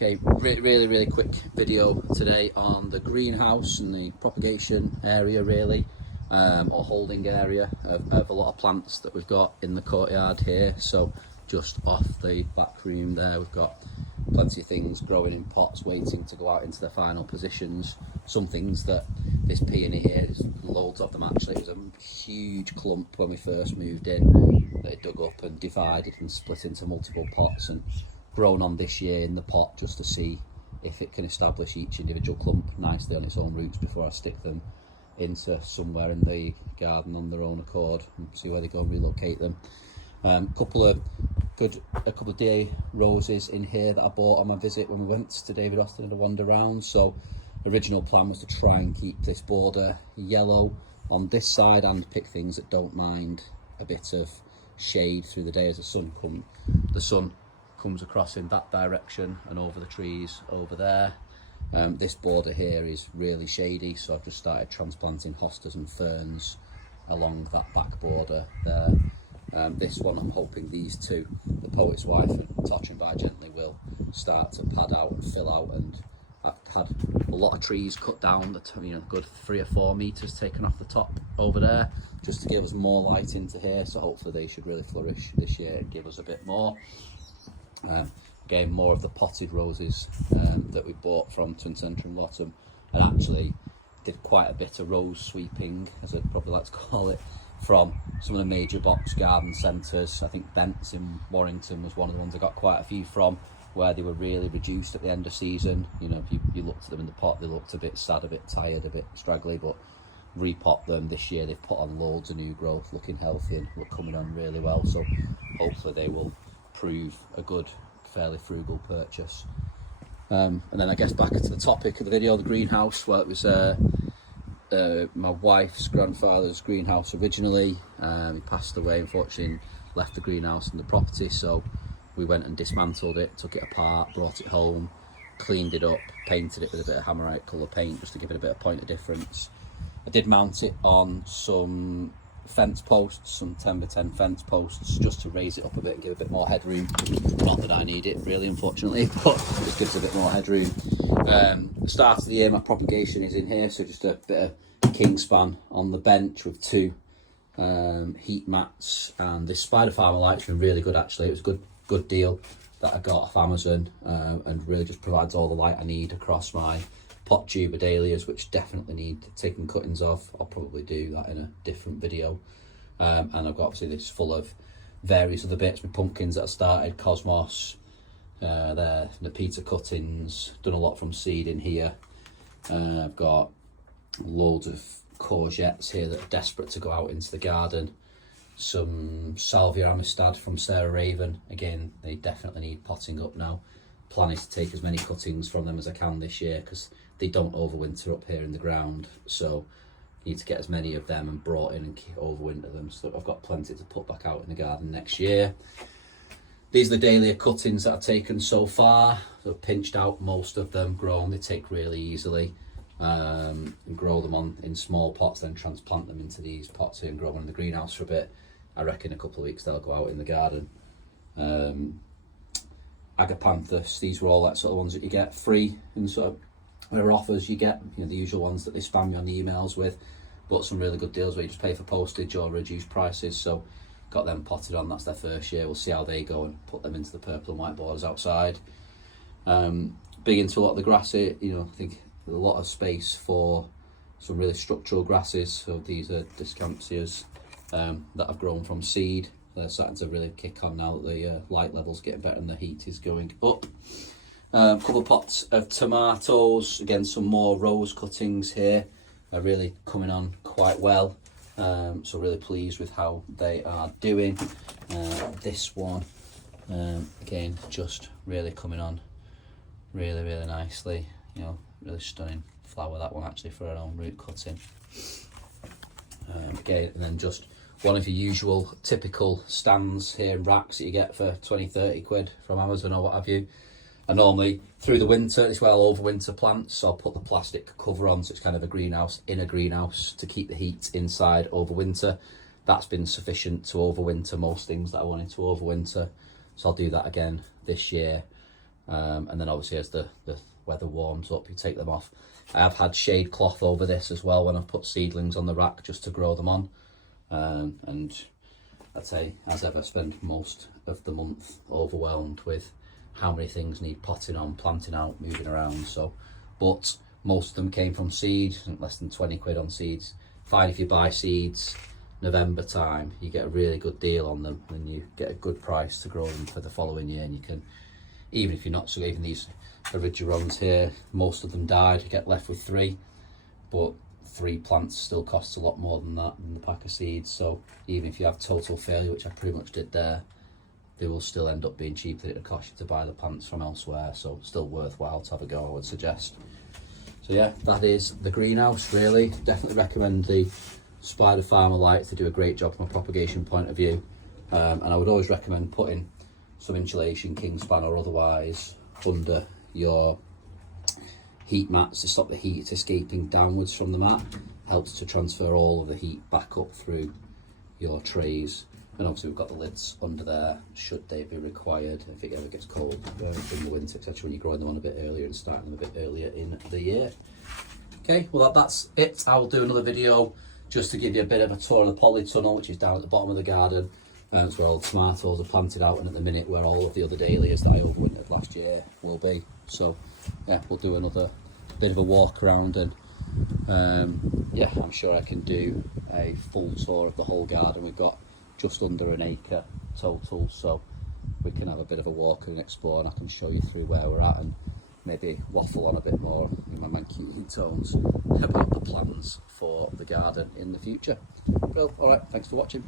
Okay, really quick video today on the greenhouse and the propagation area really, or holding area of a lot of plants that we've got in the courtyard here. So just off the back room there, we've got plenty of things growing in pots waiting to go out into their final positions. Some things that this peony here, there's loads of them actually. It was a huge clump when we first moved in that it dug up and divided and split into multiple pots, and grown on this year in the pot just to see if it can establish each individual clump nicely on its own roots before I stick them into somewhere in the garden on their own accord and see where they go and relocate them. A couple of day roses in here that I bought on my visit when we went to David Austin and a wander round. So original plan was to try and keep this border yellow on this side and pick things that don't mind a bit of shade through the day as the sun comes across in that direction and over the trees over there. This border here is really shady, so I've just started transplanting hostas and ferns along that back border there. This one I'm hoping these two, the Poet's Wife and Touch and By Gently, will start to pad out and fill out, and I've had a lot of trees cut down, good 3 or 4 meters taken off the top over there just to give us more light into here, so hopefully they should really flourish this year and give us a bit more. Again, more of the potted roses that we bought from Twin Centre and Lotham, and actually did quite a bit of rose sweeping, as I'd probably like to call it, from some of the major box garden centres. I think Bent's in Warrington was one of the ones I got quite a few from, where they were really reduced at the end of season. You know, if you looked at them in the pot, they looked a bit sad, a bit tired, a bit straggly, but repot them this year. They've put on loads of new growth, looking healthy and look coming on really well, so hopefully they will prove a good, fairly frugal purchase. And then I guess back to the topic of the video, the greenhouse. Well, it was my wife's grandfather's greenhouse originally. He passed away unfortunately and left the greenhouse and the property, so we went and dismantled it, took it apart, brought it home, cleaned it up, painted it with a bit of Hammerite colour paint just to give it a bit of point of difference. I did mount it on some fence posts, some 10x10 fence posts, just to raise it up a bit and give a bit more headroom. Not that I need it really, unfortunately, but it just gives a bit more headroom. The start of the year, my propagation is in here, so just a bit of kingspan on the bench with 2 heat mats, and this Spider Farmer light's been really good actually. It was a good deal that I got off Amazon, and really just provides all the light I need across my pot tuber dahlias, which definitely need taking cuttings of. I'll probably do that in a different video. And I've got obviously this full of various other bits, with pumpkins that I started, cosmos, there, the Peter cuttings, done a lot from seed in here. I've got loads of courgettes here that are desperate to go out into the garden. Some Salvia Amistad from Sarah Raven, again they definitely need potting up now. Plan is to take as many cuttings from them as I can this year, because they don't overwinter up here in the ground, so I need to get as many of them and brought in and overwinter them, so that I've got plenty to put back out in the garden next year. These are the dahlia cuttings that I've taken so far. So I've pinched out most of them, grown, they take really easily, and grow them in small pots, then transplant them into these pots here and grow them in the greenhouse for a bit. I reckon a couple of weeks they'll go out in the garden. Agapanthus, these were all that sort of ones that you get free, and sort of where offers you get, the usual ones that they spam you on the emails with, but some really good deals where you just pay for postage or reduced prices. So got them potted on, that's their first year. We'll see how they go and put them into the purple and white borders outside. Big into a lot of the grass here, I think there's a lot of space for some really structural grasses. So these are Discampsias that I've grown from seed. They're starting to really kick on now that the light level's getting better and the heat is going up. A couple of pots of tomatoes, again some more rose cuttings here, are really coming on quite well, so really pleased with how they are doing. This one, again just really coming on really nicely, really stunning flower, that one actually, for our own root cutting. Again, and then just one of your usual typical stands here, racks that you get for 20-30 quid from Amazon or what have you. And normally through the winter, this is where I'll overwinter plants, so I'll put the plastic cover on, so it's kind of a greenhouse in a greenhouse to keep the heat inside over winter. That's been sufficient to overwinter most things that I wanted to overwinter, so I'll do that again this year. and then obviously as the weather warms up, you take them off. I have had shade cloth over this as well when I've put seedlings on the rack just to grow them on. And I'd say, as ever, spend most of the month overwhelmed with how many things need potting on, planting out, moving around. So, but most of them came from seed, less than 20 quid on seeds. Fine if you buy seeds November time, you get a really good deal on them and you get a good price to grow them for the following year. And you can, even if you're not, so even these originals here, most of them died, you get left with 3, but 3 plants still costs a lot more than that in the pack of seeds. So even if you have total failure, which I pretty much did there, they will still end up being cheaper than it would cost you to buy the plants from elsewhere. So still worthwhile to have a go, I would suggest. So yeah, that is the greenhouse really. Definitely recommend the Spider Farmer lights. They do a great job from a propagation point of view. And I would always recommend putting some insulation, Kingspan or otherwise, under your heat mats to stop the heat escaping downwards from the mat. Helps to transfer all of the heat back up through your trays. And obviously we've got the lids under there, should they be required if it ever gets cold in the winter, etc. when you're growing them on a bit earlier and starting them a bit earlier in the year. Okay, well that's it. I'll do another video just to give you a bit of a tour of the polytunnel, which is down at the bottom of the garden. That's where all the tomatoes are planted out, and at the minute where all of the other dahlias that I overwintered last year will be. So yeah, we'll do another bit of a walk around, and yeah, I'm sure I can do a full tour of the whole garden. We've got just under an acre total, so we can have a bit of a walk and explore, and I can show you through where we're at and maybe waffle on a bit more in my manky heat tones about the plans for the garden in the future. Well, alright, thanks for watching.